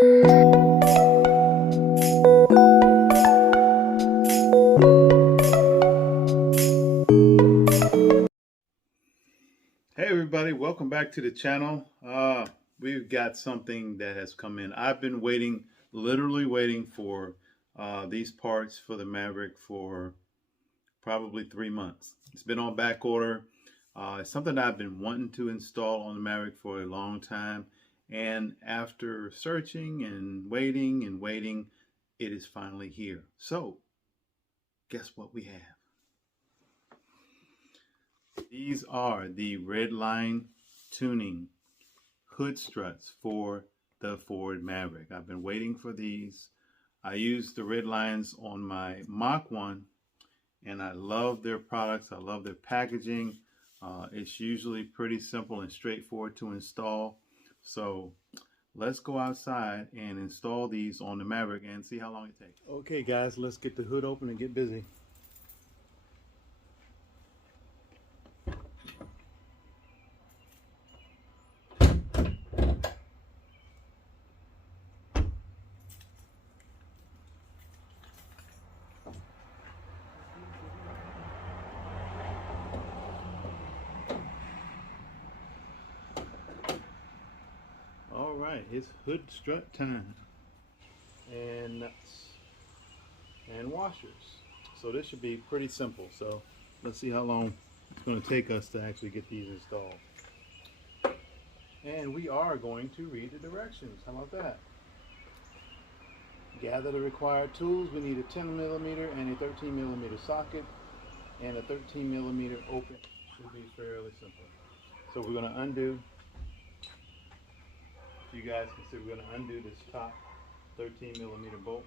Hey everybody, welcome back to the channel. We've got something that has come in. I've been waiting, literally waiting for these parts for the Maverick for probably 3 months. It's been on back order. It's something I've been wanting to install on the Maverick for a long time. And after searching and waiting, it is finally here. So, guess what we have? These are the RedLine Tuning hood struts for the Ford Maverick. I've been waiting for these. I use the RedLines on my Mach 1 and I love their products. I love their packaging. It's usually pretty simple and straightforward to install. So let's go outside and install these on the Maverick and see how long it takes. Okay guys, let's get the hood open and get busy. Alright, it's hood strut time. And nuts. And washers. So this should be pretty simple. So let's see how long it's going to take us to actually get these installed. And we are going to read the directions. How about that? Gather the required tools. We need a 10mm and a 13mm socket and a 13mm open. Should be fairly simple. So we're going to undo. You guys can see we're going to undo this top 13mm bolt.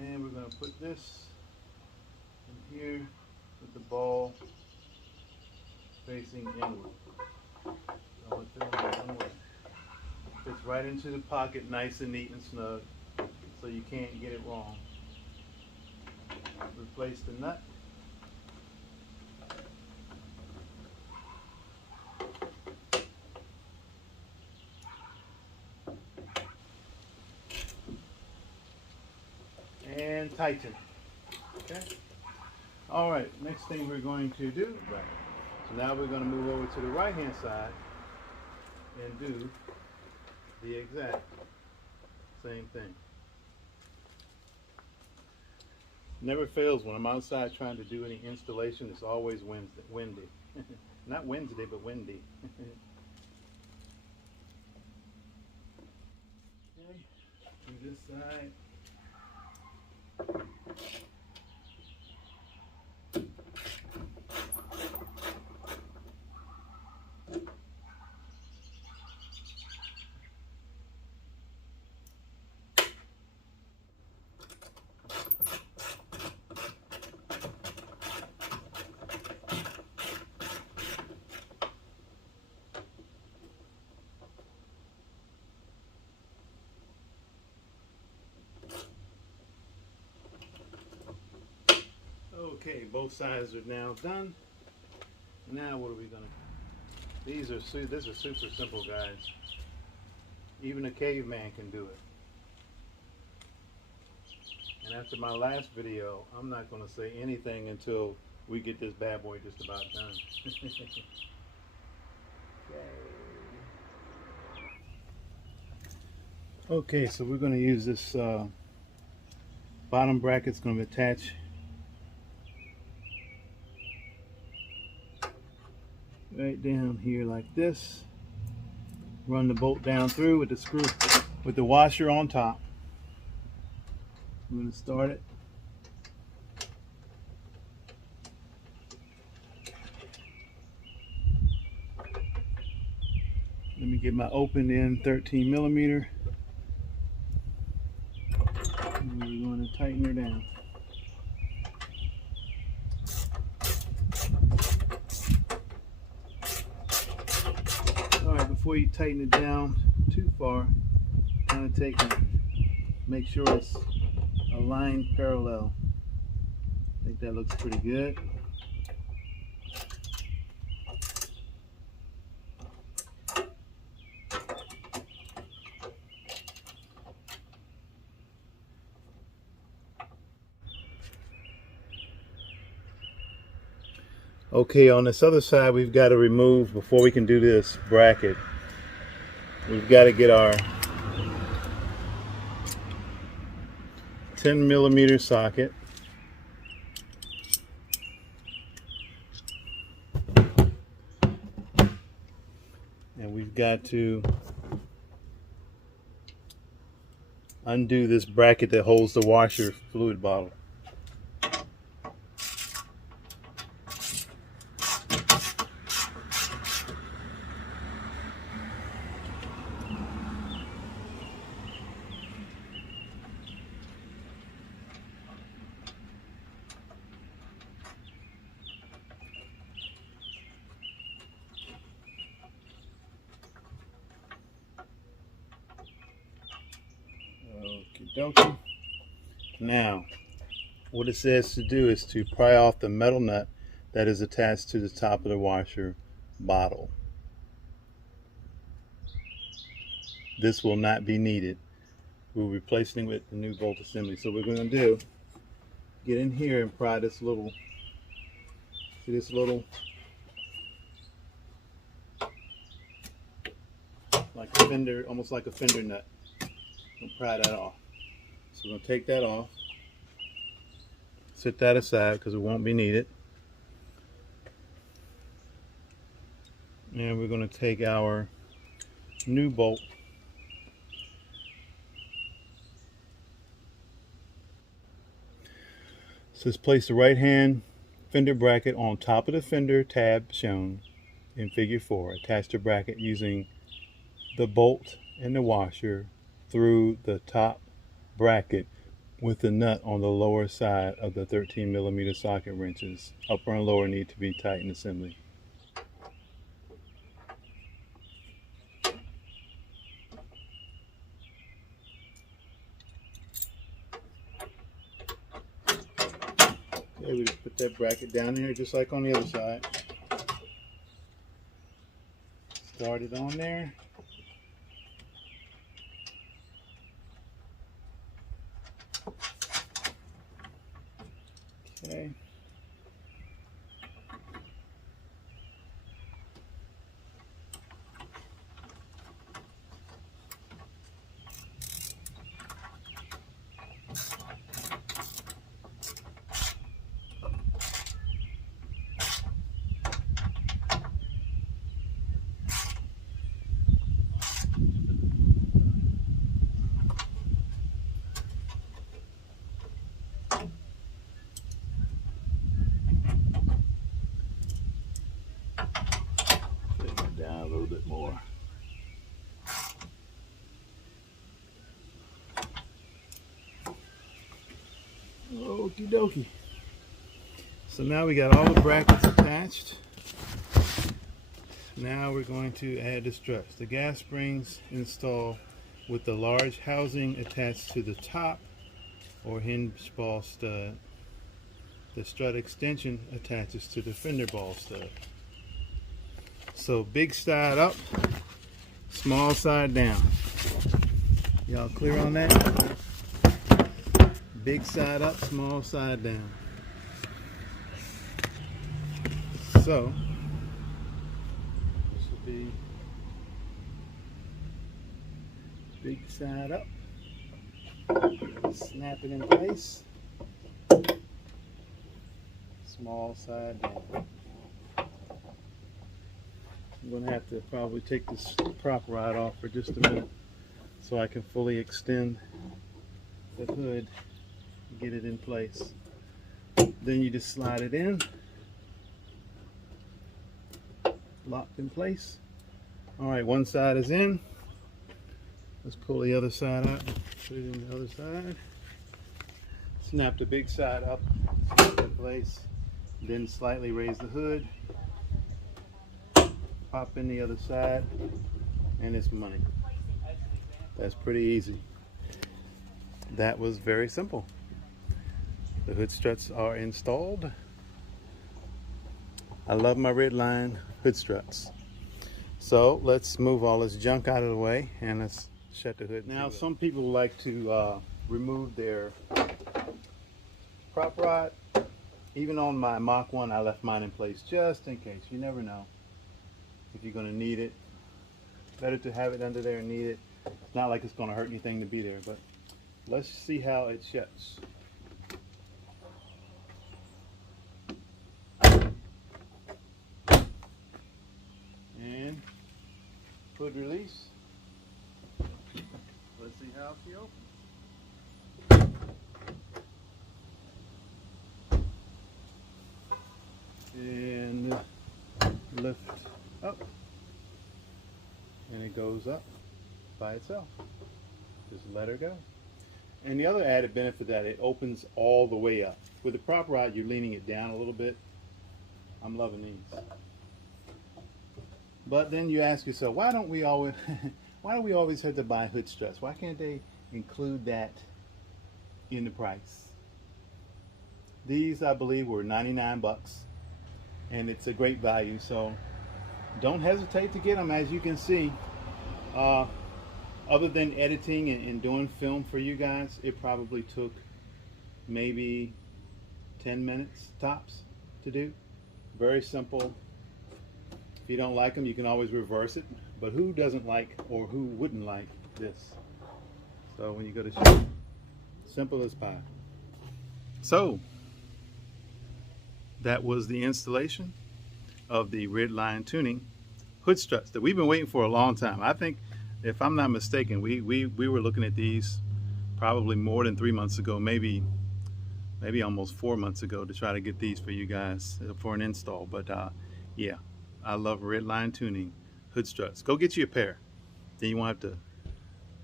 And we're going to put this in here with the ball facing inward. So it's in one way. Fits right into the pocket, nice and neat and snug, so you can't get it wrong. Replace the nut. And tighten. Okay. All right. Next thing we're going to do. Right. So now we're going to move over to the right hand side and do the exact same thing. Never fails when I'm outside trying to do any installation. It's always windy. Not Wednesday, but windy. Okay. Do this side. Okay, both sides are now done. Now what are we gonna do? These are super simple, guys. Even a caveman can do it. And after my last video, I'm not gonna say anything until we get this bad boy just about done. Okay, so we're gonna use this bottom bracket. It's gonna attach right down here like this. Run the bolt down through with the screw, with the washer on top. I'm going to start it. Let me get my open end 13mm. And we're going to tighten her down. before you tighten it down too far, kind of make sure it's aligned parallel. I think that looks pretty good. Okay, on this other side, we've got to remove, before we can do this bracket, we've got to get our 10mm socket. And we've got to undo this bracket that holds the washer fluid bottle. Okie dokie. Now, what it says to do is to pry off the metal nut that is attached to the top of the washer bottle. This will not be needed. We're replacing it with the new bolt assembly. So what we're going to do, get in here and pry this little, see this little, like a fender, almost like a fender nut. We'll pry that off. So we're going to take that off, set that aside because it won't be needed. And we're going to take our new bolt, so let's place the right hand fender bracket on top of the fender tab shown in figure 4. Attach the bracket using the bolt and the washer through the top bracket with the nut on the lower side of the 13mm socket wrenches. Upper and lower need to be tightened assembly. Okay, we just put that bracket down there just like on the other side. Start it on there. Okay. Down a little bit more. Okie dokie. So now we got all the brackets attached. Now we're going to add the struts. The gas springs install with the large housing attached to the top or hinge ball stud. The strut extension attaches to the fender ball stud. So big side up, small side down. Y'all clear on that? Big side up, small side down. So this will be big side up. Snap it in place. Small side down. I'm going to have to probably take this prop rod off for just a minute so I can fully extend the hood and get it in place. Then you just slide it in, locked in place. Alright, one side is in. Let's pull the other side out, put it in the other side. Snap the big side up, in place, then slightly raise the hood. Pop in the other side, and it's money. That's pretty easy. That was very simple. The hood struts are installed. I love my RedLine hood struts. So let's move all this junk out of the way and let's shut the hood. Now some people like to remove their prop rod. Even on my Mach 1 I left mine in place just in case. You never know if you're going to need it. Better to have it under there and need it. It's not like it's going to hurt anything to be there, but let's see how it shuts. And hood release. Let's see how she opens. And lift up. And it goes up by itself. Just let her go. And the other added benefit that it opens all the way up. With the prop rod, you're leaning it down a little bit. I'm loving these. But then you ask yourself, why don't we always have to buy hood struts? Why can't they include that in the price? These, I believe, were 99 bucks, and it's a great value. So don't hesitate to get them. As you can see, other than editing and doing film for you guys, it probably took maybe 10 minutes tops to do. Very simple. If you don't like them, you can always reverse it. But who doesn't like, or who wouldn't like this? So when you go to shoot, simple as pie. So that was the installation of the RedLine Tuning hood struts that we've been waiting for a long time. I think, if I'm not mistaken, we were looking at these probably more than 3 months ago, maybe almost 4 months ago, to try to get these for you guys for an install. But yeah, I love RedLine Tuning hood struts. Go get you a pair. Then you won't have to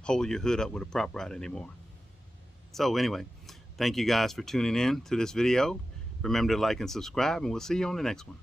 hold your hood up with a prop rod anymore. So anyway, thank you guys for tuning in to this video. Remember to like and subscribe, and we'll see you on the next one.